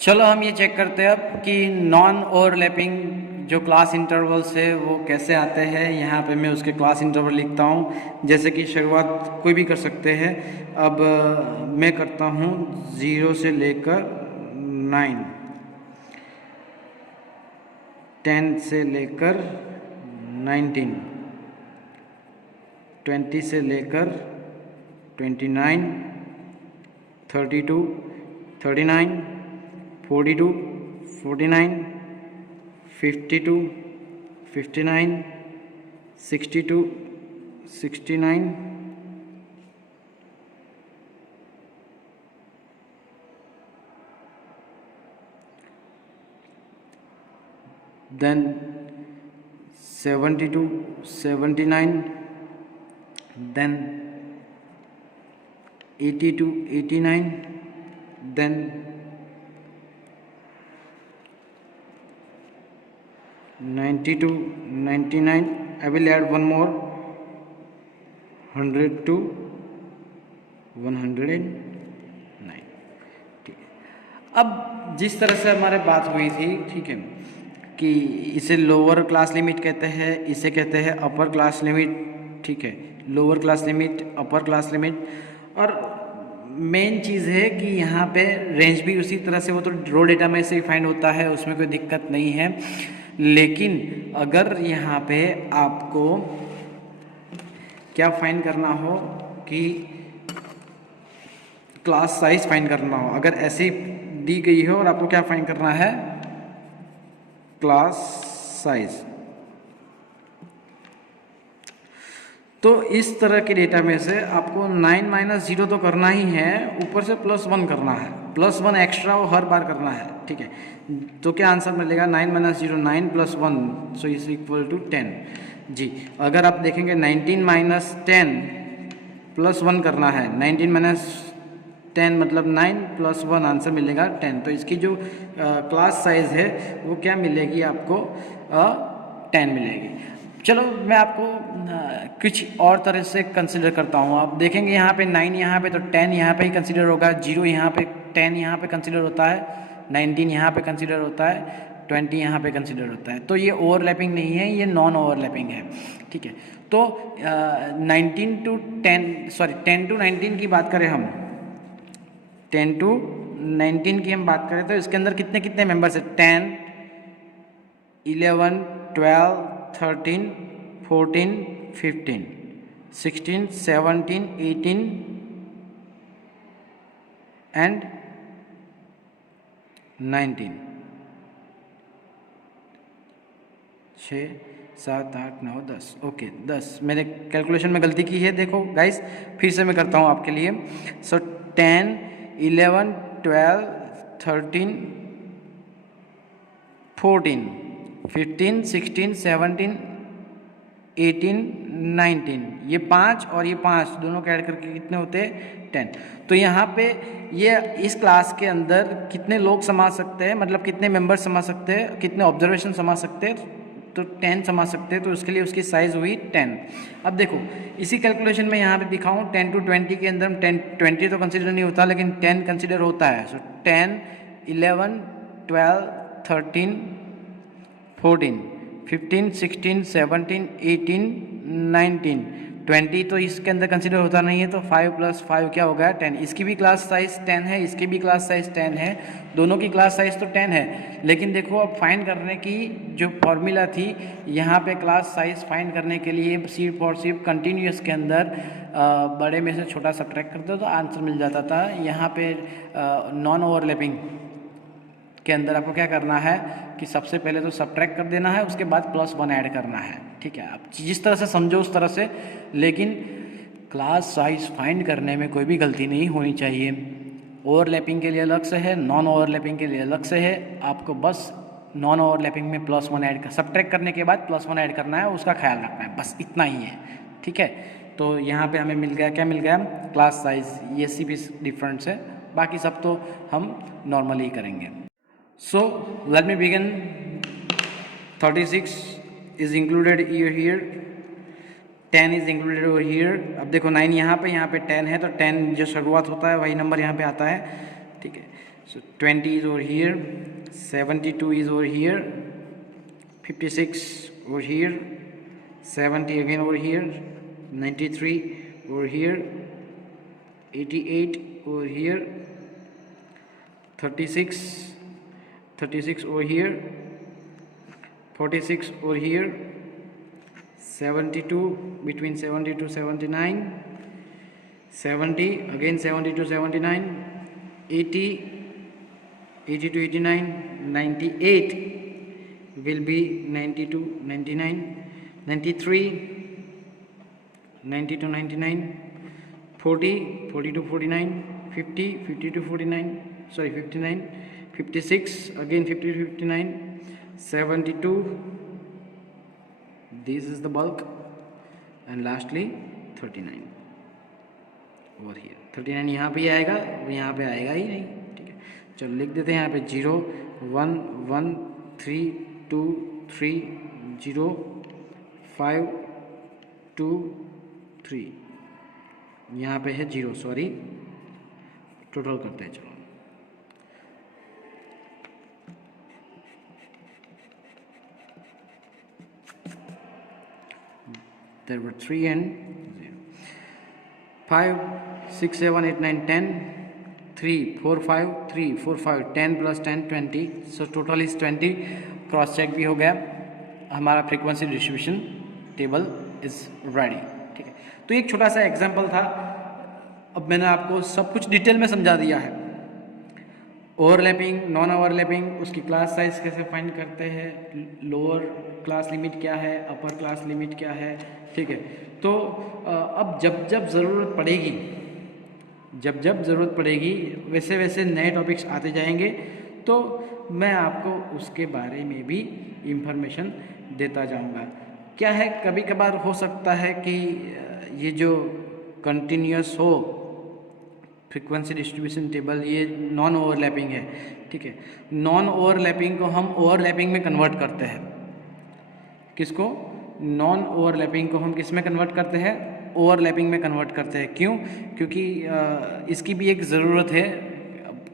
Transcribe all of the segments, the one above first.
चलो हम ये चेक करते हैं अब कि नॉन ओवरलैपिंग जो क्लास इंटरवल्स है वो कैसे आते हैं। यहाँ पे मैं उसके क्लास इंटरवल लिखता हूँ, जैसे कि शुरुआत कोई भी कर सकते हैं। अब मैं करता हूँ 0 से लेकर 9, 10 से लेकर 19, 20 से लेकर 29, 32, 39, 42, 49, 52, 59, 62, 69, then 72, 79, then 82, 89, then 92, 99. I will add one more, 100 to 109. ठीक है। अब जिस तरह से हमारे बात हुई थी, ठीक है, कि इसे लोअर क्लास लिमिट कहते हैं, इसे कहते हैं अपर क्लास लिमिट। ठीक है, lower class limit, upper class limit. और मेन चीज़ है कि यहाँ पे रेंज भी उसी तरह से, वो तो रो डेटा में से ही फाइंड होता है, उसमें कोई दिक्कत नहीं है। लेकिन अगर यहाँ पे आपको क्या फाइंड करना हो कि क्लास साइज फाइंड करना हो, अगर ऐसी दी गई हो और आपको क्या फाइंड करना है, क्लास साइज, तो इस तरह के डेटा में से आपको 9 - 0 तो करना ही है, ऊपर से +1 करना है, +1 एक्स्ट्रा वो हर बार करना है। ठीक है, तो क्या आंसर मिलेगा, 9 - 0 9 + 1, सो इज इक्वल टू 10। जी, अगर आप देखेंगे 19 - 10 + 1 करना है, 19 - 10 मतलब 9 + 1 आंसर मिलेगा 10। तो इसकी जो क्लास साइज है वो क्या मिलेगी आपको, 10 मिलेगी। चलो मैं आपको कुछ और तरह से कंसिडर करता हूँ। आप देखेंगे यहाँ पे 9 यहाँ पे, तो 10 यहाँ पे ही कंसिडर होगा, 0 यहाँ पे, 10 यहाँ पे कंसिडर होता है, 19 यहाँ पे कंसिडर होता है, 20 यहाँ पे कंसिडर होता है। तो ये ओवरलैपिंग नहीं है, ये नॉन ओवरलैपिंग है। ठीक है, तो 19 to 10 सॉरी 10 to 19 की बात करें हम, 10 to 19 की हम बात करें तो इसके अंदर कितने कितने मेंबर्स हैं, 10, 11, 12, 13, 14, 15, 16, 17, 18 and 19। 6, 7, 8, 9, 10। ओके, 10 मैंने कैलकुलेशन में गलती की है। देखो गाइस, फिर से मैं करता हूँ आपके लिए। सो 10, 11, 12, 13, 14, 15, 16, 17, 18, 19, ये 5 और ये 5 दोनों के ऐड करके कितने होते हैं, 10। तो यहाँ पे ये इस क्लास के अंदर कितने लोग समा सकते हैं, मतलब कितने मेंबर समा सकते हैं, कितने ऑब्जर्वेशन समा सकते हैं, तो 10 समा सकते हैं। तो उसके लिए उसकी साइज़ हुई 10। अब देखो इसी कैलकुलेशन में यहाँ पे दिखाऊँ, 10 to 20 के अंदर 10 20 तो कंसिडर नहीं होता, लेकिन 10 कंसिडर होता है। सो 10, 11, 12, 13, 14, 15, 16, 17, 18, 19, 20 तो इसके अंदर कंसिडर होता नहीं है। तो 5 + 5 क्या हो गया, 10। इसकी भी क्लास साइज 10 है, इसकी भी क्लास साइज 10 है, दोनों की क्लास साइज तो 10 है। लेकिन देखो अब फाइंड करने की जो फॉर्मूला थी, यहाँ पे क्लास साइज फाइंड करने के लिए सिर्फ और सिर्फ कंटिन्यूस के अंदर बड़े में से छोटा सब्ट्रैक्ट कर दो तो आंसर मिल जाता था। यहाँ पे नॉन ओवरलैपिंग के अंदर आपको क्या करना है कि सबसे पहले तो सब्ट्रैक्ट कर देना है, उसके बाद +1 ऐड करना है। ठीक है, आप जिस तरह से समझो उस तरह से, लेकिन क्लास साइज फाइंड करने में कोई भी गलती नहीं होनी चाहिए। ओवरलैपिंग के लिए अलग से है, नॉन ओवरलैपिंग के लिए अलग से है। आपको बस नॉन ओवरलैपिंग में +1 ऐड कर, सब्ट्रैक्ट करने के बाद +1 ऐड करना है, उसका ख्याल रखना है, बस इतना ही है। ठीक है, तो यहाँ पे हमें मिल गया, क्या मिल गया, क्लास साइज। ये सी भी डिफरेंस है, बाकी सब तो हम नॉर्मली करेंगे। So let me begin. 36 is included here, 10 is included over here. अब देखो 9 यहाँ पे 10 है, तो 10 जो शुरुआत होता है वही नंबर यहाँ पे आता है। ठीक है, So 20 is over here, 72 is over here, 56 over here, 70 again over here, 93 over here, 88 over here, 36 over here, 46 over here, 72 between 70 to 79, 70 again 70 to 79, 80 to 89, 98 will be 90 to 99, 93, 90 to 99, 40 to 49, 50 to 49, sorry 59, 56 again 50 to 59, 72, this is the bulk, and lastly 39 over here. 39 यहाँ पे आएगा, वो यहाँ पे आएगा ही नहीं, ठीक है। चलो लिख देते हैं यहाँ पे 0 1 1 3 2 3 0 5 2 3, यहाँ पे है 0, सॉरी टोटल करते हैं। चलो there were 3 and 0, 5 6 7 8 9 10, 3 4 5 3 4 5 10 plus 10 20, so total is 20। Cross check भी हो गया, हमारा frequency distribution table is ready, ठीक है। तो एक छोटा सा एग्जांपल था, अब मैंने आपको सब कुछ डिटेल में समझा दिया है। ओवरलैपिंग, नॉन ओवरलैपिंग, उसकी क्लास साइज कैसे फाइंड करते हैं, लोअर क्लास लिमिट क्या है, अपर क्लास लिमिट क्या है, ठीक है। तो अब जब जब ज़रूरत पड़ेगी वैसे वैसे नए टॉपिक्स आते जाएंगे, तो मैं आपको उसके बारे में भी इंफॉर्मेशन देता जाऊंगा। क्या है, कभी कभार हो सकता है कि ये जो कंटिन्यूस हो फ्रीक्वेंसी डिस्ट्रीब्यूशन टेबल, ये नॉन ओवरलैपिंग है, ठीक है। नॉन ओवरलैपिंग को हम ओवरलैपिंग में कन्वर्ट करते हैं। किसको? नॉन ओवरलैपिंग को हम किस में कन्वर्ट करते हैं? ओवरलैपिंग में कन्वर्ट करते हैं। क्यों? क्योंकि इसकी भी एक ज़रूरत है।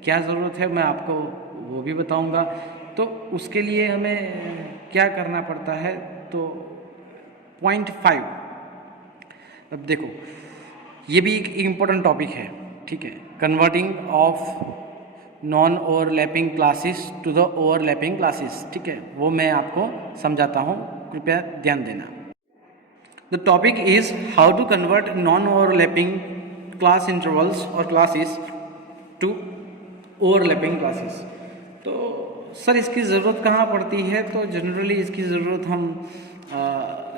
क्या ज़रूरत है मैं आपको वो भी बताऊंगा। तो उसके लिए हमें क्या करना पड़ता है, तो 0.5, अब देखो ये भी एक इम्पोर्टेंट टॉपिक है, ठीक है। Converting of non overlapping classes to the overlapping classes, ठीक है, वो मैं आपको समझाता हूँ, कृपया ध्यान देना। The topic is how to convert non overlapping class intervals और क्लासेस टू ओवरलैपिंग क्लासेस। तो सर इसकी ज़रूरत कहाँ पड़ती है? तो जनरली इसकी ज़रूरत हम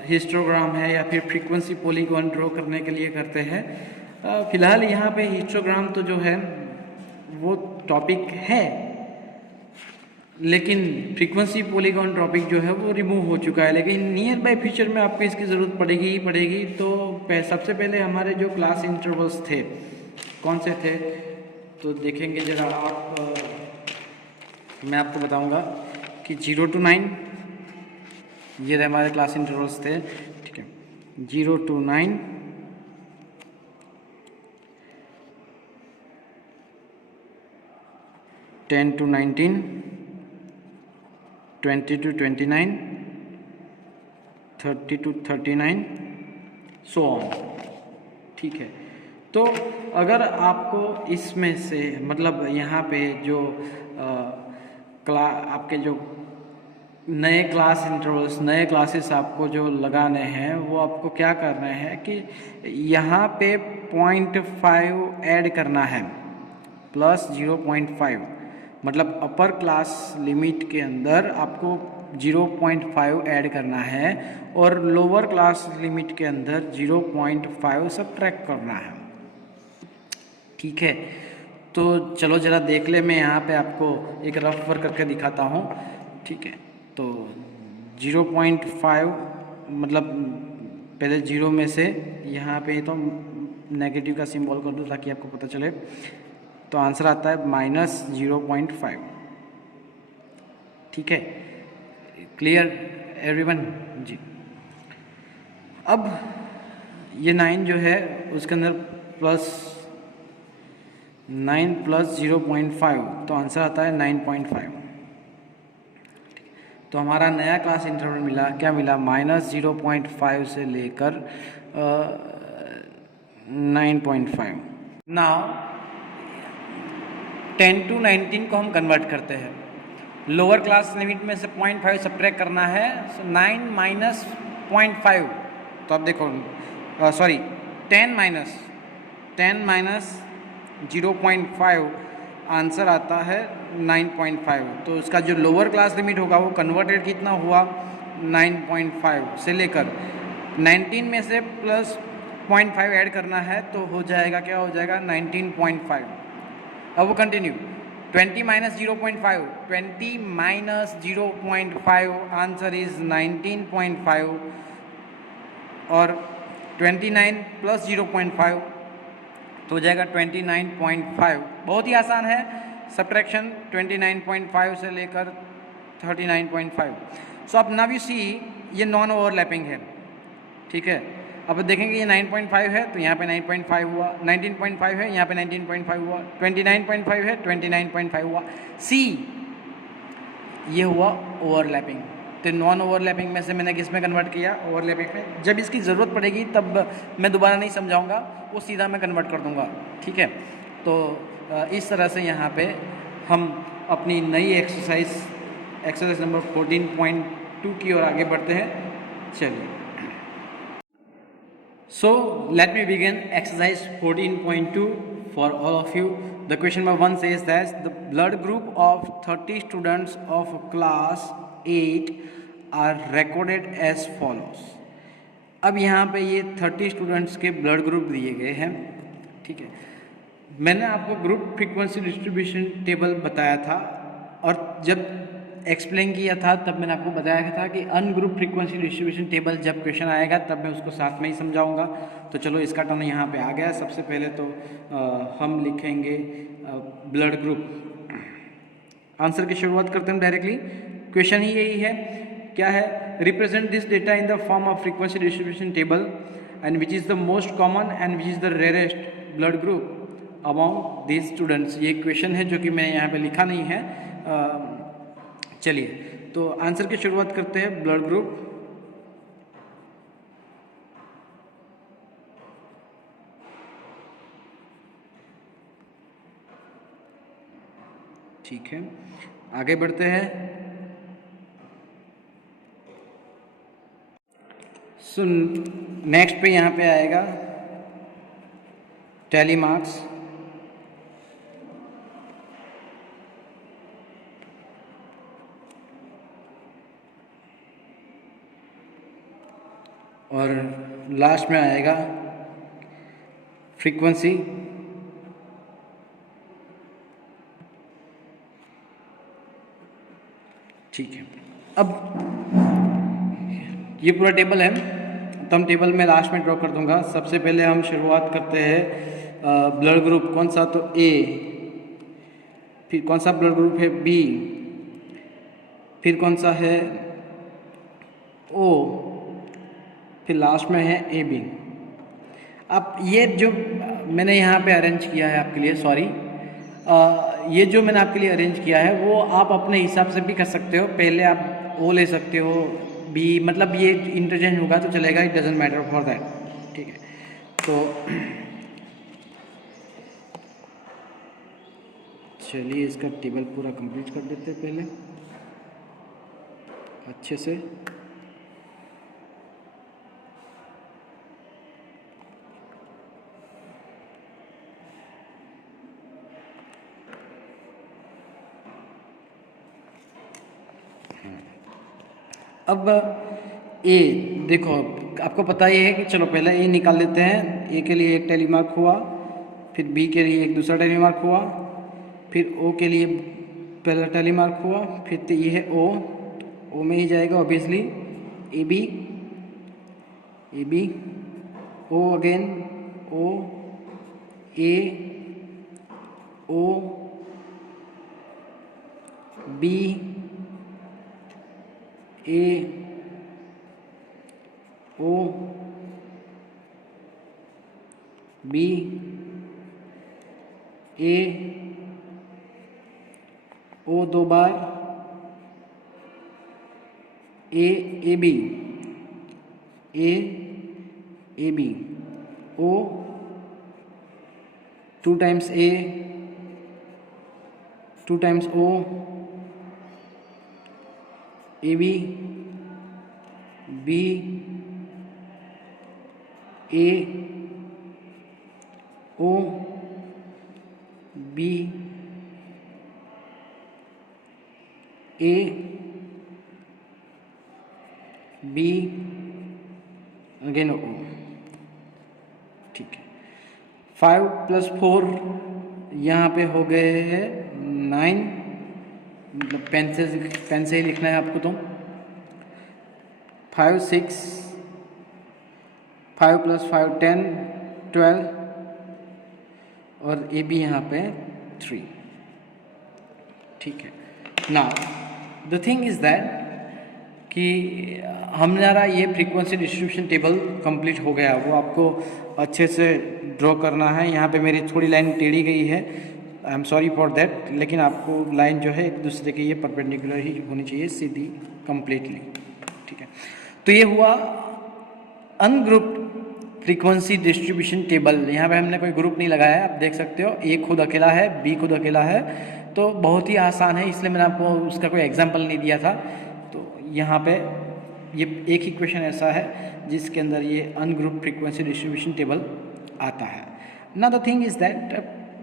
हिस्टोग्राम है या फिर फ्रीक्वेंसी पॉलीगॉन ड्रॉ करने के लिए करते हैं। फ़िलहाल यहाँ पे हिस्टोग्राम तो जो है वो टॉपिक है, लेकिन फ्रीक्वेंसी पॉलीगॉन टॉपिक जो है वो रिमूव हो चुका है, लेकिन नियर बाय फ्यूचर में आपको इसकी ज़रूरत पड़ेगी ही पड़ेगी। तो सबसे पहले हमारे जो क्लास इंटरवल्स थे कौन से थे, तो देखेंगे ज़रा आप, मैं आपको बताऊंगा कि 0 to 9 ये हमारे क्लास इंटरवल्स थे, ठीक है। 0 to 9, 10 to 19, 20 to 29, 30 to 39, so on, ठीक है। तो अगर आपको इसमें से मतलब यहाँ पे जो आपके जो नए क्लास इंटरवल्स, नए क्लासेस आपको जो लगाने हैं, वो आपको क्या करना है कि यहाँ पे 0.5 ऐड करना है प्लस 0.5, मतलब अपर क्लास लिमिट के अंदर आपको 0.5 ऐड करना है और लोअर क्लास लिमिट के अंदर 0.5 सब्ट्रैक्ट करना है, ठीक है। तो चलो ज़रा देख ले, मैं यहाँ पे आपको एक रफ वर्क करके दिखाता हूँ, ठीक है। तो 0.5 मतलब पहले 0 में से यहाँ पे तो नेगेटिव का सिंबल कर दो ताकि आपको पता चले। तो आंसर आता है -0.5, ठीक है। क्लियर एवरीवन जी। अब ये 9 जो है उसके अंदर प्लस 9 प्लस 0.5, तो आंसर आता है 9.5। तो हमारा नया क्लास इंटरवल मिला, क्या मिला, -0.5 से लेकर 9.5। नाउ 10 to 19 को हम कन्वर्ट करते हैं। लोअर क्लास लिमिट में से 0.5 सब्ट्रैक्ट करना है, 9 माइनस 0.5, तो अब देखो सॉरी 10 माइनस 0.5, आंसर आता है 9.5। तो इसका जो लोअर क्लास लिमिट होगा वो कन्वर्टेड कितना हुआ, 9.5 से लेकर 19 में से प्लस 0.5 ऐड करना है तो हो जाएगा, क्या हो जाएगा, 19.5। अब वो continue 20 minus 0.5, 20 minus 0.5, answer is 19.5। और 29 प्लस 0.5 तो हो जाएगा 29.5। बहुत ही आसान है सब्ट्रैक्शन, 29.5 से लेकर 39.5। सो अब नाउ यू सी ये नॉन ओवरलैपिंग है, ठीक है। अब देखेंगे ये 9.5 है तो यहाँ पे 9.5 हुआ, 19.5 है यहाँ पे 19.5 हुआ, 29.5 है 29.5 हुआ। सी ये हुआ ओवरलैपिंग। तो नॉन ओवरलैपिंग में से मैंने किस में कन्वर्ट किया, ओवरलैपिंग में। जब इसकी ज़रूरत पड़ेगी तब मैं दोबारा नहीं समझाऊंगा, वो सीधा मैं कन्वर्ट कर दूंगा, ठीक है। तो इस तरह से यहाँ पे हम अपनी नई एक्सरसाइज नंबर 14.2 की ओर आगे बढ़ते हैं। चलिए, so let me begin exercise 14.2 for all of you. The question number 1 says that the blood group of 30 students of class 8 are recorded as follows. अब यहाँ पे ये 30 स्टूडेंट्स के ब्लड ग्रुप दिए गए हैं, ठीक है। मैंने आपको ग्रुप फ्रीक्वेंसी डिस्ट्रीब्यूशन टेबल बताया था, और जब एक्सप्लेन किया था तब मैंने आपको बताया था कि अनग्रुप फ्रीक्वेंसी डिस्ट्रीब्यूशन टेबल जब क्वेश्चन आएगा तब मैं उसको साथ में ही समझाऊंगा। तो चलो इसका टर्न यहाँ पे आ गया। सबसे पहले तो हम लिखेंगे ब्लड ग्रुप। आंसर की शुरुआत करते हैं डायरेक्टली। क्वेश्चन ही यही है, क्या है, represent this data in the form of frequency distribution table and which is the most common and which is the rarest blood group among these students. ये question है जो कि मैं यहाँ पे लिखा नहीं है। चलिए, तो आंसर की शुरुआत करते हैं। ब्लड ग्रुप, ठीक है, आगे बढ़ते हैं। सुन, नेक्स्ट पे यहाँ पे आएगा टैली मार्क्स। और लास्ट में आएगा फ्रीक्वेंसी। ठीक है, अब ये पूरा टेबल है तो हम टेबल में लास्ट में ड्रॉ कर दूंगा। सबसे पहले हम शुरुआत करते हैं ब्लड ग्रुप कौन सा, तो ए, फिर कौन सा ब्लड ग्रुप है, बी, फिर कौन सा है, ओ, फिर लास्ट में है ए बी। अब ये जो मैंने यहाँ पे अरेंज किया है आपके लिए, सॉरी, ये जो मैंने आपके लिए अरेंज किया है वो आप अपने हिसाब से भी कर सकते हो। पहले आप ओ ले सकते हो, बी, मतलब ये इंटरचेंज होगा तो चलेगा, it doesn't matter for that, ठीक है। तो चलिए इसका टेबल पूरा कंप्लीट कर देते हैं पहले अच्छे से। अब ए देखो, आपको पता ही है कि चलो पहले ए निकाल लेते हैं। ए के लिए एक टैली मार्क हुआ, फिर बी के लिए एक दूसरा टैली मार्क हुआ, फिर ओ के लिए पहला टैली मार्क हुआ, फिर ये है ओ में ही जाएगा obviously, A B, O again, O, A, O, B, A, O, B, A O 2 बार, A B, A B, O 2 times A, 2 times O, AB, B, A, O, B, A, B, again O। ठीक है, 5 + 4 यहाँ पे हो गए हैं 9, मतलब pen से ही लिखना है आपको। तो 5 6, 5 + 5 10 12, और ए बी यहाँ पे 3। ठीक है, now the thing is that कि हमारा ये फ्रीक्वेंसी डिस्ट्रीब्यूशन टेबल कंप्लीट हो गया। वो आपको अच्छे से ड्रॉ करना है। यहाँ पे मेरी थोड़ी लाइन टेढ़ी गई है, I am sorry for that, लेकिन आपको लाइन जो है एक दूसरे के ये परपेंडिकुलर ही होनी चाहिए, सीधी कंप्लीटली। ठीक है, तो ये हुआ अनग्रुप्ड फ्रीक्वेंसी डिस्ट्रीब्यूशन टेबल। यहाँ पे हमने कोई ग्रुप नहीं लगाया है, आप देख सकते हो। ए खुद अकेला है, बी खुद अकेला है, तो बहुत ही आसान है, इसलिए मैंने आपको उसका कोई एग्जाम्पल नहीं दिया था। तो यहाँ पे ये एक ही क्वेश्चन ऐसा है जिसके अंदर ये अनग्रुप्ड फ्रीक्वेंसी डिस्ट्रीब्यूशन टेबल आता है। ना the thing is that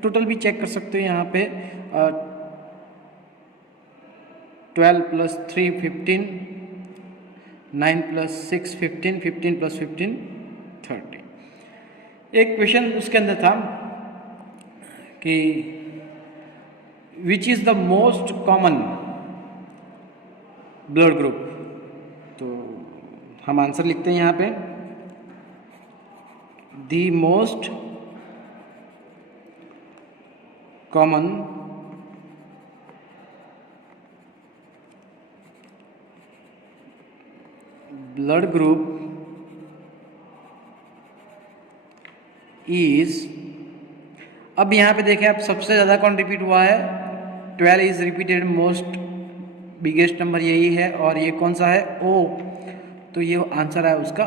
total भी चेक कर सकते हो यहाँ पे 12 + 3 15, 9 + 6 15, 15 + 15 30। एक क्वेश्चन उसके अंदर था कि which is the most common blood group. तो हम आंसर लिखते हैं यहाँ पे, the most common blood group is, अब यहाँ पे देखें आप, सबसे ज़्यादा कौन रिपीट हुआ है, 12 is repeated most, biggest number यही है, और ये कौन सा है, ओ। तो ये आंसर है उसका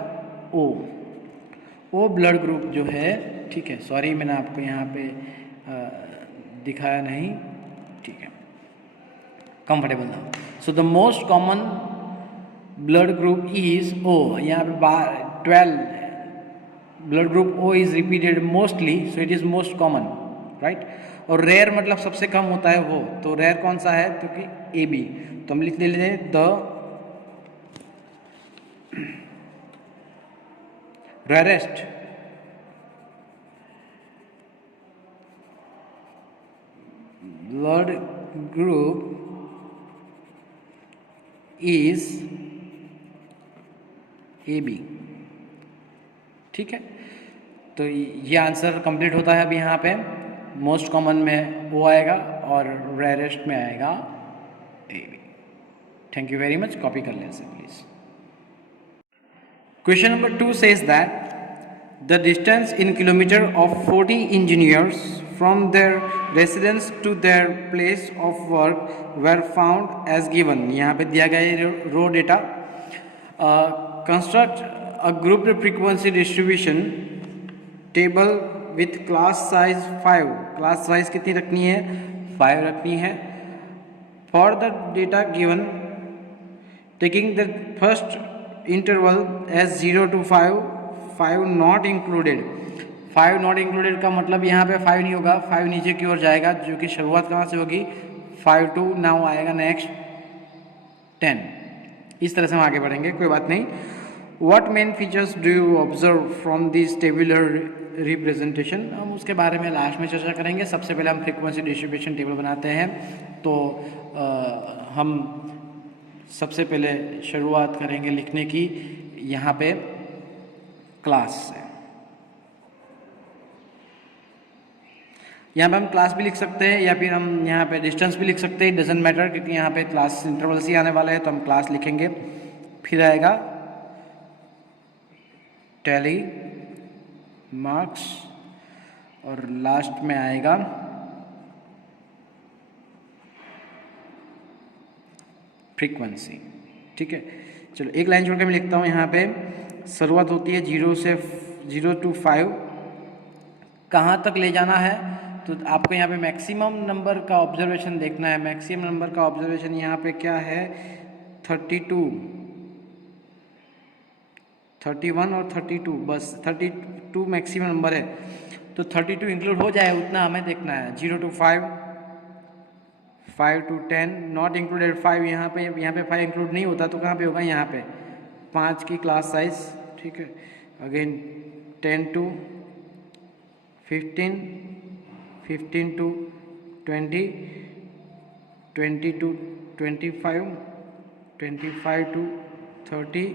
ओ ब्लड ग्रुप जो है। ठीक है, सॉरी मैंने आपको यहाँ पे दिखाया नहीं। ठीक है, कंफर्टेबल ना। So the most common blood group is O. यहाँ पे 12 blood group O is repeated mostly, so it is most common, right. और रेयर मतलब सबसे कम होता है वो, तो रेयर कौन सा है, तो कि ए बी। तो हम लिख लेते हैं the rarest blood group is A B. ठीक है, तो ये आंसर कंप्लीट होता है। अभी यहाँ पे मोस्ट कॉमन में ओ आएगा और रेयरेस्ट में आएगा A B. Thank you very much, copy कर लें इसे please. Question number 2 says that the distance in kilometer of 40 engineers from their residence to their place of work were found as given। यहाँ पे दिया गया raw data. Construct a group frequency distribution table with class size 5। Class size कितनी रखनी है, 5 रखनी है। For the data given taking the first interval as 0 to 5, 5 not included. 5 not included का मतलब यहाँ पे 5 नहीं होगा, 5 नीचे की ओर जाएगा, जो कि शुरुआत कहाँ से होगी, 5 to नाउ आएगा नेक्स्ट 10। इस तरह से हम आगे बढ़ेंगे, कोई बात नहीं। What main features do you observe from this tabular representation, हम उसके बारे में लास्ट में चर्चा करेंगे। सबसे पहले हम फ्रीक्वेंसी डिस्ट्रीब्यूशन टेबल बनाते हैं। तो हम सबसे पहले शुरुआत करेंगे लिखने की यहाँ पे क्लास से। यहाँ पे हम क्लास भी लिख सकते हैं या फिर हम यहाँ पे डिस्टेंस भी लिख सकते हैं, डजेंट मैटर, क्योंकि यहाँ पे क्लास इंटरवल से आने वाला है, तो हम क्लास लिखेंगे। फिर आएगा टैली मार्क्स और लास्ट में आएगा फ्रीक्वेंसी। ठीक है, चलो एक लाइन छोड़ के मैं लिखता हूँ यहाँ पे। शुरुआत होती है 0 to 5, कहाँ तक ले जाना है तो आपको यहाँ पे मैक्सिमम नंबर का ऑब्जर्वेशन देखना है। मैक्सिमम नंबर का ऑब्जर्वेशन यहाँ पे क्या है, 32, 31 और 32, बस 32 मैक्सिमम नंबर है, तो 32 इंक्लूड हो जाए उतना हमें देखना है। 0 to 5, 5 to 10, नॉट इंक्लूडेड 5, यहाँ पे 5 इंक्लूड नहीं होता तो कहाँ पे होगा, यहाँ पे 5 की क्लास साइज। ठीक है, again 10 to 15, 15 to 20, 20 to 25, 25 to 30,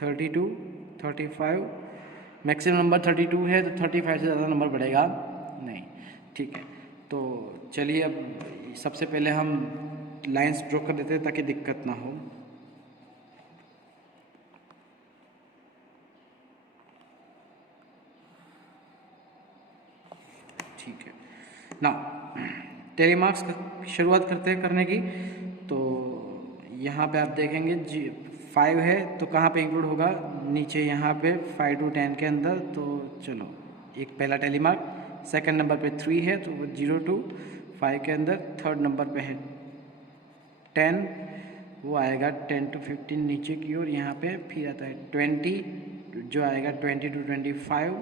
30 to 35। Maximum number 32 है तो 35 से ज़्यादा नंबर बढ़ेगा नहीं। ठीक है, तो चलिए अब सबसे पहले हम लाइंस ड्रॉ कर देते हैं ताकि दिक्कत ना हो। ठीक है ना, टेली मार्क्स शुरुआत करने की। तो यहाँ पे आप देखेंगे 5 है तो कहाँ पे इंक्लूड होगा, नीचे यहाँ पे 5 to 10 के अंदर। तो चलो एक पहला टेली मार्क। सेकंड नंबर पे 3 है तो वो 0 to 5 के अंदर। थर्ड नंबर पे है 10, वो आएगा 10 to 15 नीचे की ओर। यहाँ पे फिर आता है 20 जो आएगा 20 to 25,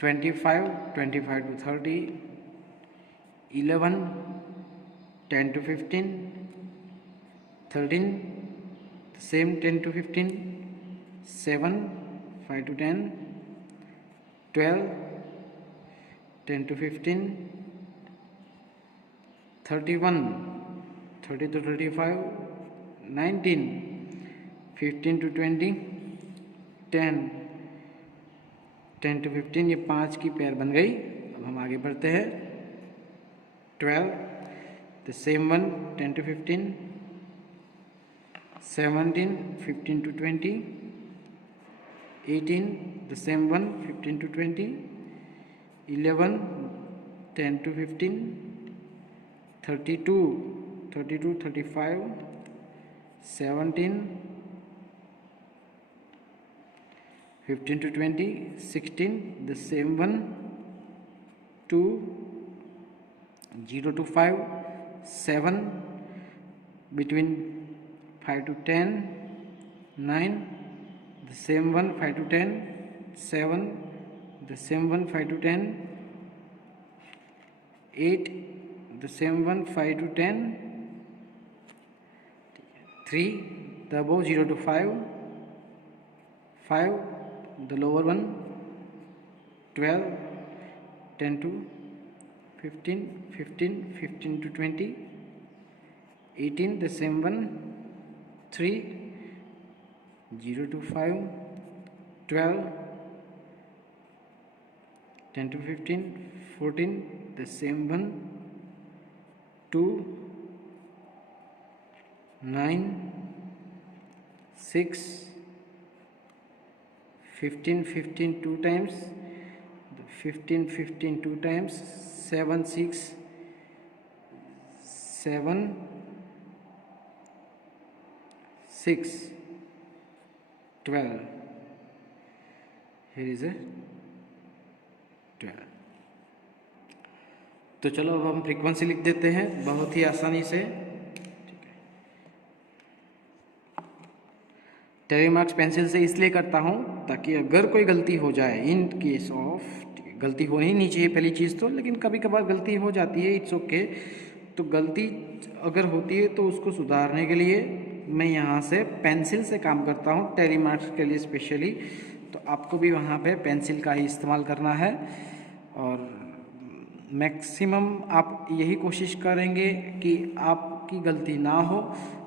25, 25 to 30, 11, 10 to 15, 13, same 10 to 15, 7, 5 to 10, 12, 10 to 15, 31, 30 to 35, 19, 15 to 20, 10, 10 to 15, ये 5 की पेयर बन गई। अब हम आगे बढ़ते हैं। 12, the same one, 10 to 15, 17, 15 to 20, 18, the same one, 15 to 20, 11, 10 to 15, 32, 35, 17, 15 to 20, 16, the same one, 2, 0 to 5, 7, between 5 to 10, 9, the same one, 5 to 10, 7, the same one, 5 to 10, 8, the same one, 5 to 10, 3, the above 0 to 5, 5, the lower one, 12, 10 to 15, 15, 15 to 20, 18, the same one, 3, 0 to 5, 12, 10 to 15, 14, the same one, 2, 9, 6, 15, 15 two times, 15, 15 two times, 7, 6, 7, 6, 12, here is a 12। तो चलो अब हम frequency लिख देते हैं बहुत ही आसानी से। टेली मार्क्स पेंसिल से इसलिए करता हूँ ताकि अगर कोई गलती हो जाए, इन केस ऑफ गलती होनी नहीं चाहिए पहली चीज़ तो, लेकिन कभी कभार गलती हो जाती है, इट्स ओके। तो गलती अगर होती है तो उसको सुधारने के लिए मैं यहाँ से पेंसिल से काम करता हूँ टेली मार्क्स के लिए स्पेशली। तो आपको भी वहाँ पे पेंसिल का ही इस्तेमाल करना है और मैक्सिमम आप यही कोशिश करेंगे कि आपकी गलती ना हो,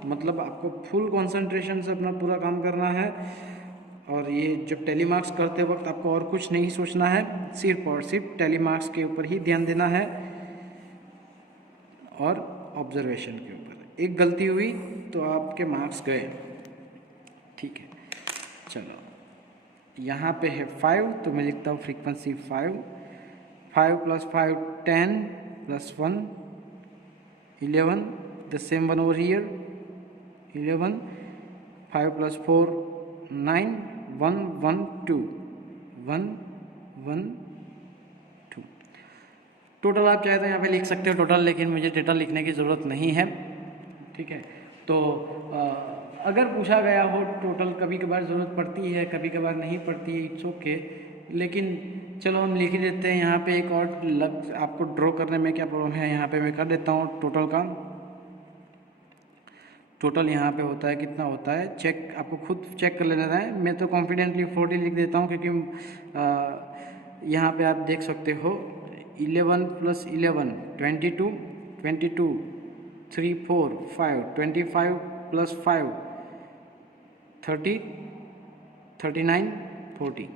मतलब आपको फुल कंसंट्रेशन से अपना पूरा काम करना है। और ये जब टेली मार्क्स करते वक्त आपको और कुछ नहीं सोचना है, सिर्फ और सिर्फ टेली मार्क्स के ऊपर ही ध्यान देना है और ऑब्जर्वेशन के ऊपर। एक गलती हुई तो आपके मार्क्स गए। ठीक है, चलो यहाँ पे है 5 तो मैं लिखता हूँ frequency 5, 5 plus 5, 10 plus 1, 11, the same one over here, 11, 5 + 4 9, 1 1 2, 1 1 2। Total आप चाहे तो यहाँ पे लिख सकते हो टोटल, लेकिन मुझे टोटल लिखने की ज़रूरत नहीं है, ठीक है। तो अगर पूछा गया हो टोटल, कभी कभार ज़रूरत पड़ती है, कभी कभार नहीं पड़ती है, इट्स ओके, लेकिन चलो हम लिख ही देते हैं। यहाँ पे एक और आपको ड्रॉ करने में क्या प्रॉब्लम है, यहाँ पे मैं कर देता हूँ टोटल का। टोटल यहाँ पे होता है, कितना होता है चेक, आपको खुद चेक कर लेना है। मैं तो कॉन्फिडेंटली 40 लिख देता हूँ, क्योंकि यहाँ पे आप देख सकते हो 11 + 11 22, 22 3 4 5 25 + 5 30 39 40,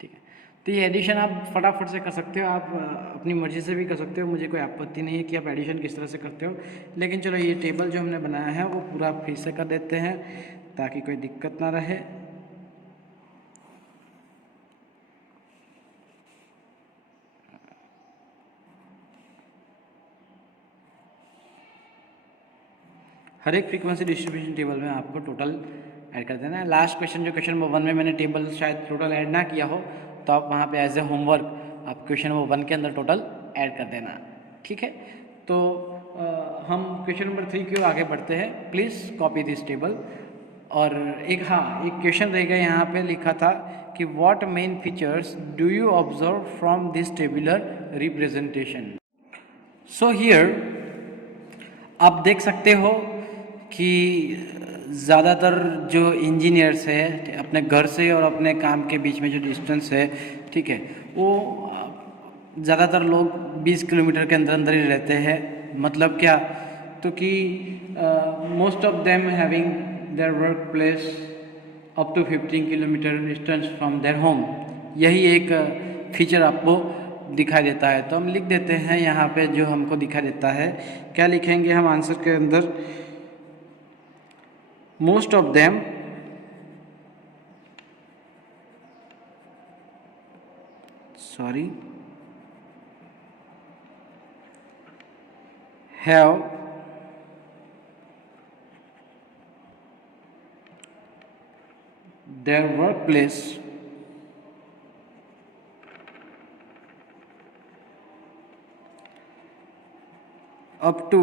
ठीक है। तो ये एडिशन आप फटाफट से कर सकते हो, आप अपनी मर्ज़ी से भी कर सकते हो, मुझे कोई आपत्ति नहीं है कि आप एडिशन किस तरह से करते हो। लेकिन चलो ये टेबल जो हमने बनाया है वो पूरा फिर से कर देते हैं ताकि कोई दिक्कत ना रहे। हर एक फ्रीक्वेंसी डिस्ट्रीब्यूशन टेबल में आपको टोटल ऐड कर देना है। लास्ट क्वेश्चन, जो क्वेश्चन नंबर 1 में मैंने टेबल शायद टोटल ऐड ना किया हो, तो आप वहाँ पे एज ए होमवर्क आप क्वेश्चन नंबर 1 के अंदर टोटल ऐड कर देना, ठीक है। तो हम क्वेश्चन नंबर 3 की ओर आगे बढ़ते हैं। Please copy this table. और एक क्वेश्चन रह गया, यहाँ पे लिखा था कि what main features do you observe from this tabular representation. So here आप देख सकते हो कि ज़्यादातर जो इंजीनियर्स है अपने घर से और अपने काम के बीच में जो डिस्टेंस है, ठीक है, वो ज़्यादातर लोग 20 किलोमीटर के अंदर अंदर ही रहते हैं। मतलब क्या, तो कि most of them having their work place up to 15 kilometre distance from their home. यही एक फीचर आपको दिखाई देता है। तो हम लिख देते हैं यहाँ पे जो हमको दिखाई देता है, क्या लिखेंगे हम आंसर के अंदर, most of them have their workplace up to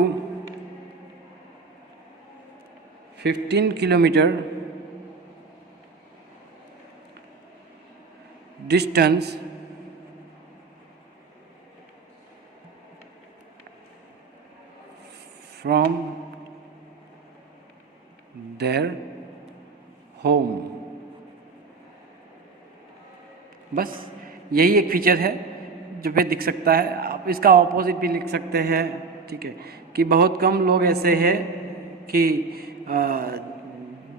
15 kilometer distance from their home। बस यही एक फीचर है जो पे दिख सकता है। आप इसका ऑपोजिट भी लिख सकते हैं, ठीक है, कि बहुत कम लोग ऐसे हैं कि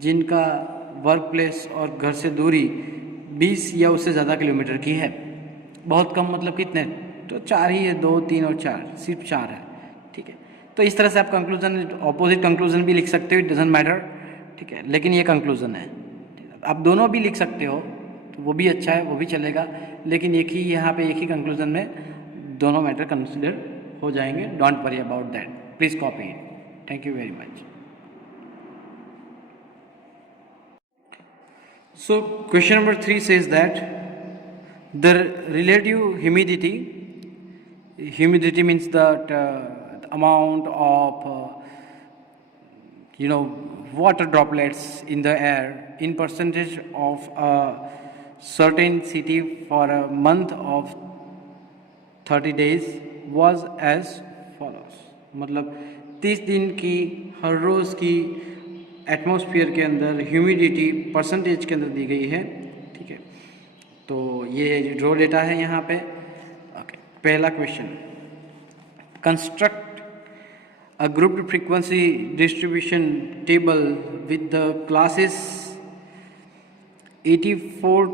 जिनका वर्क प्लेस और घर से दूरी 20 या उससे ज़्यादा किलोमीटर की है। बहुत कम मतलब कितने, तो 4 ही है, 2 3 और 4, सिर्फ 4 है, ठीक है। तो इस तरह से आप कंक्लूजन, ऑपोजिट कंक्लूजन भी लिख सकते हो, इट डजंट मैटर, ठीक है, लेकिन ये कंक्लूजन है। आप दोनों भी लिख सकते हो तो वो भी अच्छा है, वो भी चलेगा, लेकिन एक ही यहाँ पे एक ही कंक्लूजन में दोनों मैटर कंसिडर हो जाएंगे। Don't worry about that, please copy it. Thank you very much. So question number 3 says that the relative humidity means that amount of water droplets in the air in percentage of a certain city for a month of 30 days was as follows। मतलब 30 दिन की हर रोज़ की atmosphere के अंदर humidity percentage के अंदर दी गई है, ठीक है। तो ये ड्रॉ डेटा है यहाँ पे। ओके, पहला question, construct a grouped frequency distribution table with the classes 84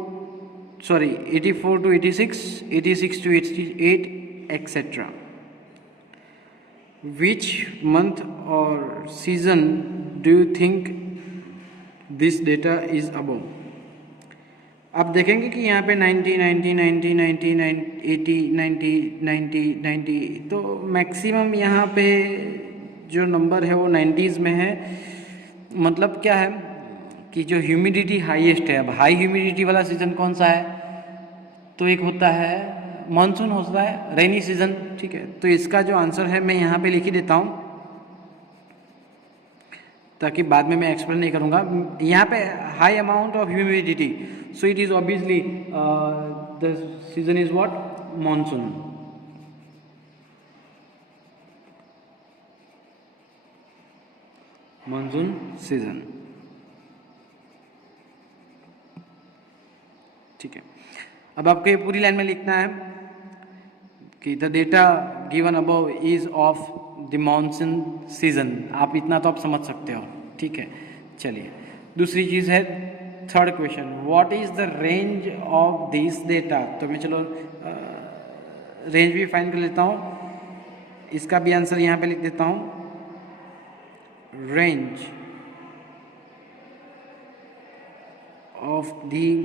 to 86, 86 to 88, etc. Which month or season do you think this data is above? आप देखेंगे कि यहाँ पे 90, 90, 90, 90, 80, 90, 90, 90, तो मैक्सिमम यहाँ पे जो नंबर है वो 90s में है। मतलब क्या है कि जो ह्यूमिडिटी हाईएस्ट है, अब हाई ह्यूमिडिटी वाला सीज़न कौन सा है, तो एक होता है मानसून, होता है रेनी सीज़न, ठीक है। तो इसका जो आंसर है मैं यहाँ पे लिख ही देता हूँ ताकि बाद में मैं एक्सप्लेन नहीं करूँगा। यहाँ पे high amount of humidity, so it is obviously the season is what, monsoon. Monsoon season, ठीक है। अब आपको ये पूरी लाइन में लिखना है कि the data given above is of the monsoon season. आप इतना तो आप समझ सकते हो, ठीक है। चलिए दूसरी चीज़ है third question, what is the range of this data. तो मैं चलो रेंज भी फाइंड कर लेता हूँ, इसका भी आंसर यहाँ पे लिख देता हूँ, range of the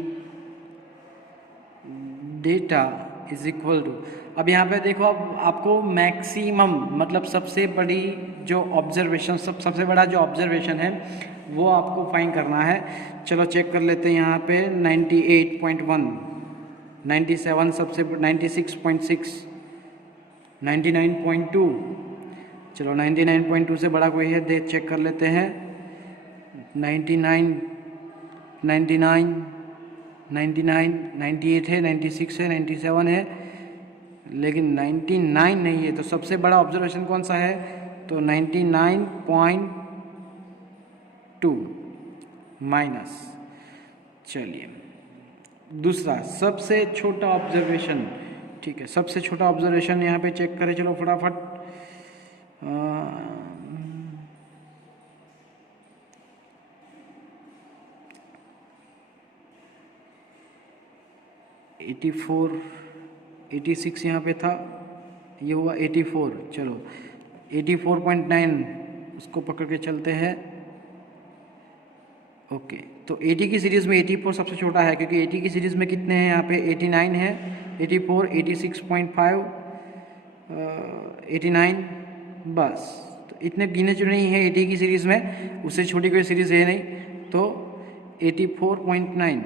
data is equal to, अब यहाँ पे देखो, अब आपको मैक्सिमम मतलब सबसे बड़ी जो ऑब्जर्वेशन, सबसे बड़ा जो ऑब्जर्वेशन है वो आपको फाइंड करना है। चलो चेक कर लेते हैं यहाँ पे 98.1, 97 सबसे, 96.6, 99.2, चलो 99.2 से बड़ा कोई है दे चेक कर लेते हैं, 99, 99, 99, 98 है, 96 है, 97 है, लेकिन 99 नहीं है। तो सबसे बड़ा ऑब्जर्वेशन कौन सा है, तो 99.2 माइनस, चलिए दूसरा सबसे छोटा ऑब्जर्वेशन, ठीक है। सबसे छोटा ऑब्जर्वेशन यहाँ पे चेक करें, चलो फटाफट, 84, 86 यहाँ पे था, ये हुआ 84, चलो 84.9 उसको पकड़ के चलते हैं, ओके। तो 80 की सीरीज़ में 84 सबसे छोटा है, क्योंकि 80 की सीरीज़ में कितने हैं यहाँ पे, 89 है, 84, 86.5, 89, बस। तो इतने गिने चुने ही हैं 80 की सीरीज़ में, उससे छोटी कोई सीरीज़ है नहीं। तो 84.9,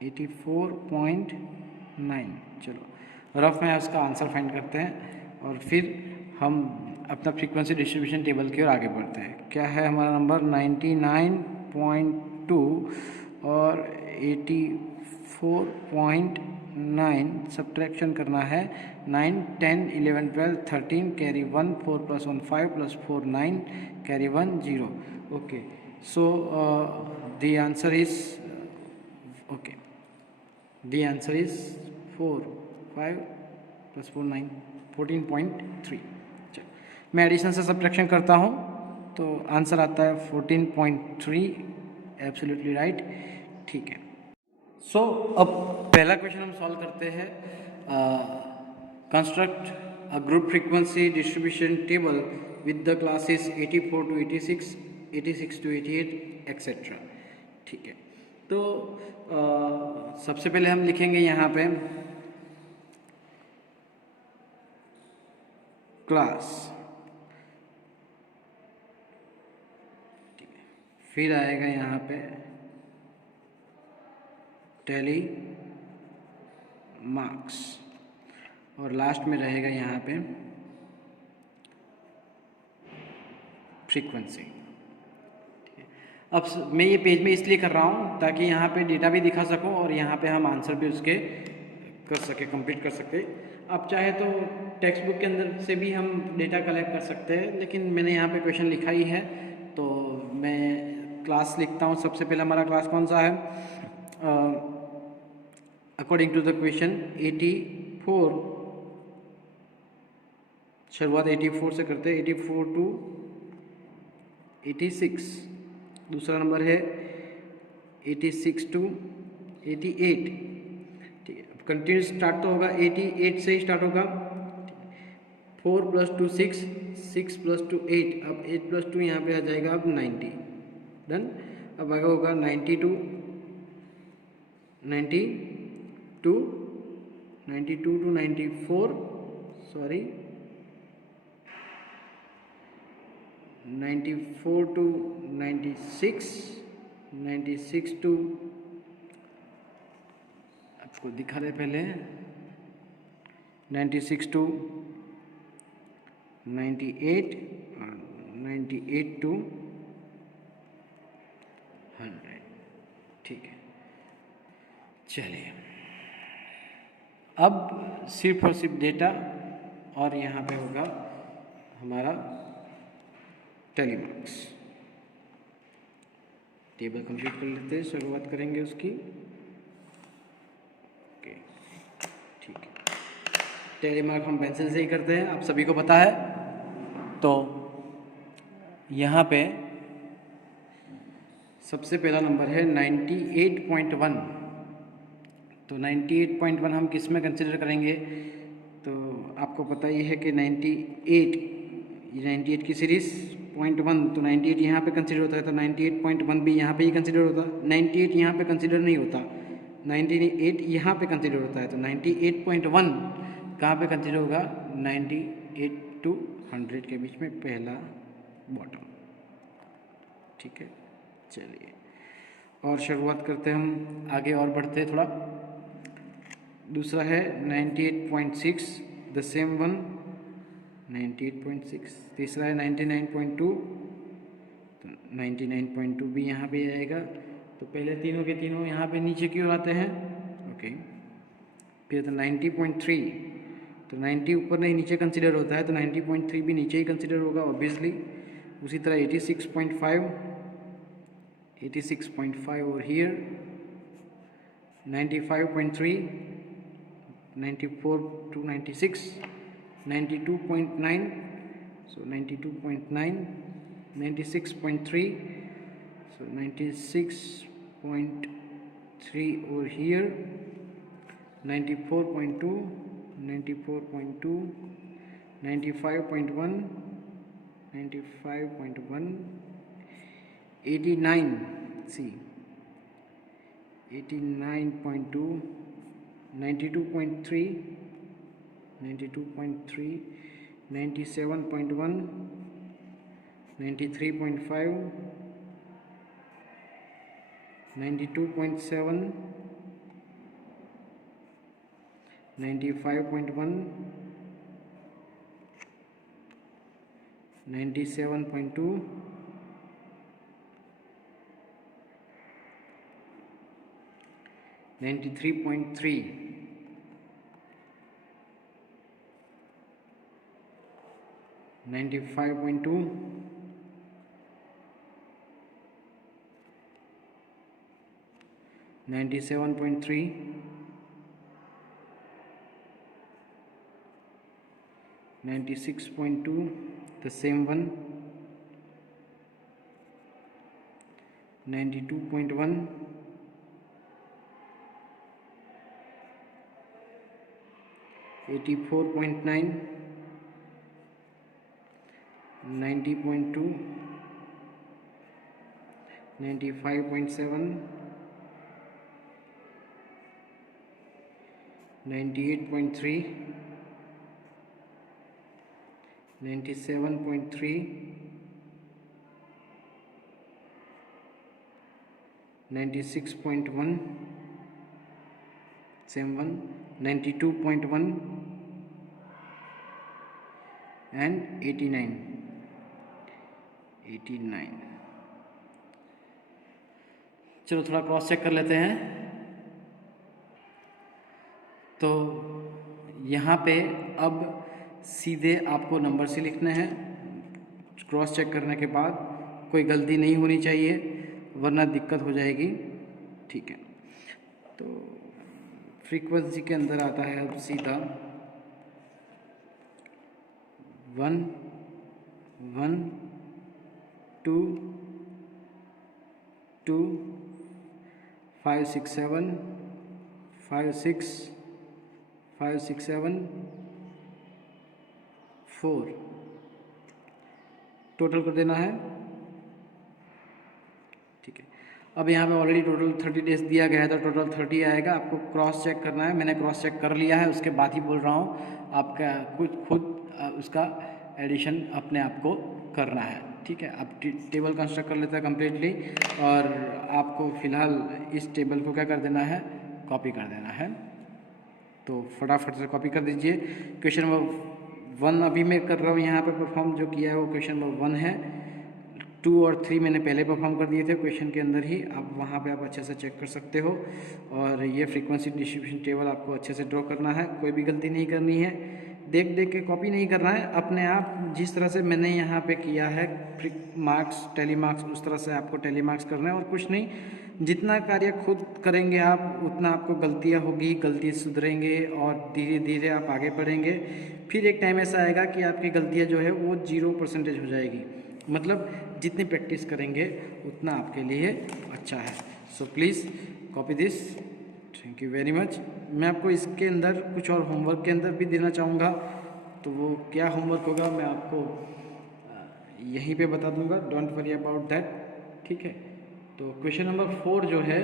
84.9, चलो रफ में उसका आंसर फाइंड करते हैं और फिर हम अपना फ्रीक्वेंसी डिस्ट्रीब्यूशन टेबल की ओर आगे बढ़ते हैं। क्या है हमारा नंबर, 99.2 और 84.9, सब्ट्रैक्शन करना है 9, 10, 11, 12, 13, carry 1, 4 + 1 5 + 4 9, carry 1 0, okay. So the answer is, okay, the answer is 4, 5 + 4 9, 14.3। चलो मैं एडिशन से सब्ट्रैक्शन करता हूँ तो आंसर आता है 14.3, एब्सोल्युटली राइट, ठीक है। सो अब पहला क्वेश्चन हम सॉल्व करते हैं, construct a group frequency distribution table with the classes 84 to 86, 86 to 88 etcetera, ठीक है। तो सबसे पहले हम लिखेंगे यहाँ पे क्लास, फिर आएगा यहाँ पे टेली मार्क्स और लास्ट में रहेगा यहाँ पे फ्रीक्वेंसी। अब मैं ये पेज में इसलिए कर रहा हूँ ताकि यहाँ पे डेटा भी दिखा सकूँ और यहाँ पे हम आंसर भी उसके कर सके, कंप्लीट कर सकते। आप चाहे तो टेक्स्ट बुक के अंदर से भी हम डेटा कलेक्ट कर सकते हैं, लेकिन मैंने यहाँ पे क्वेश्चन लिखा ही है तो मैं क्लास लिखता हूँ। सबसे पहले हमारा क्लास कौन सा है, अकॉर्डिंग टू द क्वेश्चन 84, शुरुआत 84 से करते हैं, 84 to 86, दूसरा नंबर है 86 to 88, ठीक है। कंटिन्यू स्टार्ट तो होगा 88 से ही स्टार्ट होगा, 4 + 2 6, 6 + 2 8, अब 8 + 2 यहाँ पे आ जाएगा अब 90, डन। अब आगे होगा 92, 92, 92 to 94, सॉरी 94 to 96, 96 टू, आपको दिखा रहे पहले, 96 टू 98, 98 टू 100। ठीक है, चलिए अब सिर्फ और सिर्फ डेटा, और यहाँ पे होगा हमारा टैली मार्क्स। टेबल कंप्लीट कर लेते हैं, शुरुआत करेंगे उसकी। ओके, ठीक है, टैली मार्क हम पेंसिल से ही करते हैं, आप सभी को पता है। तो यहाँ पे सबसे पहला नंबर है 98.1। तो 98.1 हम किस में कंसिडर करेंगे? तो आपको पता ही है कि 98 की सीरीज़ 0.1, तो 98 यहाँ पे कंसिडर होता है, तो 98.1 भी यहाँ पे ही कंसिडर होता। 98 यहाँ पे कंसिडर नहीं होता, 98 यहाँ पे कंसिडर होता है। तो 98.1 कहाँ पे कंसिडर होगा? 98 to 100 के बीच में, पहला बॉटम। ठीक है, चलिए और शुरुआत करते हैं, हम आगे और बढ़ते हैं थोड़ा। दूसरा है 98.6, द सेम वन 98.6। तीसरा है 99.2, तो 99.2 भी यहाँ पे आएगा। तो पहले तीनों के तीनों यहाँ पे नीचे की ओर आते हैं। ओके, फिर तो 90.3, तो 90 ऊपर नहीं नीचे कंसिडर होता है, तो 90.3 भी नीचे ही कंसिडर होगा ऑब्वियसली। उसी तरह 86.5, 86.5 over here, 95.3, 94 to 96, 92.9, so 92.9, 96.3, so 96.3 over here, 94.2, 94.2, 95.1, 95.1, 89, see 89.2, 92.3, 92.3, 97.1, 93.5, 92.7, 95.1, 97.2, 93.3, 95.2, 97.3, 96.2, the same one, 92.1, 84.9, 90.2, 95.7, 98.3, 97.3, 96.1, same one, 92.1 and 89, 89। चलो थोड़ा क्रॉस चेक कर लेते हैं। तो यहाँ पे अब सीधे आपको नंबर से लिखने हैं, क्रॉस चेक करने के बाद। कोई गलती नहीं होनी चाहिए वरना दिक्कत हो जाएगी। ठीक है, तो फ्रीक्वेंसी के अंदर आता है अब सीधा 1 1 2 2 5 6 7 5 6 5 6 7 4 टोटल कर देना है। ठीक है, अब यहाँ पे ऑलरेडी टोटल 30 डेज दिया गया है, तो टोटल 30 आएगा। आपको क्रॉस चेक करना है, मैंने क्रॉस चेक कर लिया है, उसके बाद ही बोल रहा हूँ। आपका खुद उसका एडिशन अपने आप को करना है। ठीक है। अब टेबल कंस्ट्रक्ट कर लेते हैं कम्प्लीटली, और आपको फ़िलहाल इस टेबल को क्या कर देना है, कॉपी कर देना है। तो फटाफट से कॉपी कर दीजिए। क्वेश्चन नंबर 1 अभी मैं कर रहा हूँ यहाँ पे परफॉर्म, जो किया है वो क्वेश्चन नंबर 1 है। 2 और 3 मैंने पहले परफॉर्म कर दिए थे क्वेश्चन के अंदर ही, आप वहाँ पे आप अच्छे से चेक कर सकते हो। और ये फ्रीक्वेंसी डिस्ट्रीब्यूशन टेबल आपको अच्छे से ड्रॉ करना है, कोई भी गलती नहीं करनी है, देख देख के कॉपी नहीं करना है, अपने आप जिस तरह से मैंने यहाँ पे किया है मार्क्स टैली मार्क्स, उस तरह से आपको टैली मार्क्स करना है और कुछ नहीं। जितना कार्य खुद करेंगे आप, उतना आपको गलतियाँ होगी, गलती सुधरेंगे और धीरे धीरे आप आगे बढ़ेंगे। फिर एक टाइम ऐसा आएगा कि आपकी गलतियाँ जो है वो 0% हो जाएगी। मतलब जितनी प्रैक्टिस करेंगे उतना आपके लिए अच्छा है। So please copy this. Thank you very much. मैं आपको इसके अंदर कुछ और होमवर्क के अंदर भी देना चाहूँगा, तो वो क्या होमवर्क होगा मैं आपको यहीं पे बता दूँगा, डोंट वरी अबाउट दैट, ठीक है। तो क्वेश्चन नंबर 4 जो है,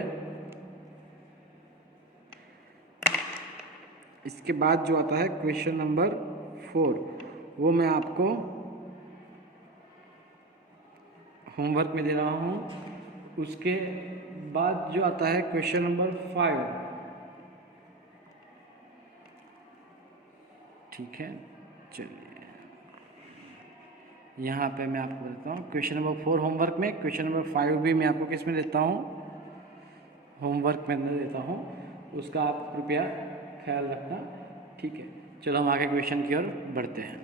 इसके बाद जो आता है क्वेश्चन नंबर 4, वो मैं आपको होमवर्क में दे रहा हूँ। उसके बाद जो आता है क्वेश्चन नंबर 5, ठीक है। चलिए यहाँ पे मैं आपको देता हूँ क्वेश्चन नंबर 4 होमवर्क में, क्वेश्चन नंबर 5 भी मैं आपको किस में देता हूँ, होमवर्क में देता हूँ। उसका आप कृपया ख्याल रखना, ठीक है। चलो हम आगे क्वेश्चन की ओर बढ़ते हैं।